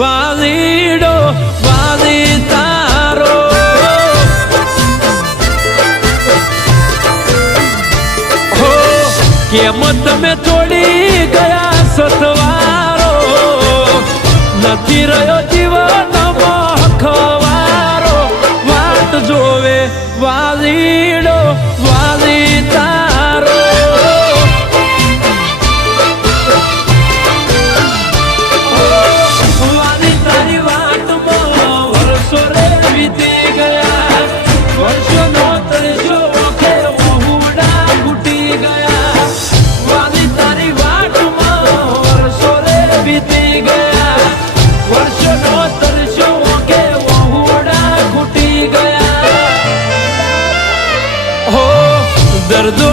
વાલીડો વાલી તારો હો કેમ તમે છોડી ગયા સતવારો નથી રહ્યો જીવનમાં ખવારો વાટ જોવે વાલીડો વાલી તારો વાલી તારી વાટમાં વર્ષો રે વીતી ગયા વર્ષોનો તરસો ઓખે વહુડા ફૂટી ગયા વાલી તારી વાટમાં વર્ષો રે વીતી ગયા વર્ષોનો તરસો ઓખે વહુડા ફૂટી ગયા હો દર્દો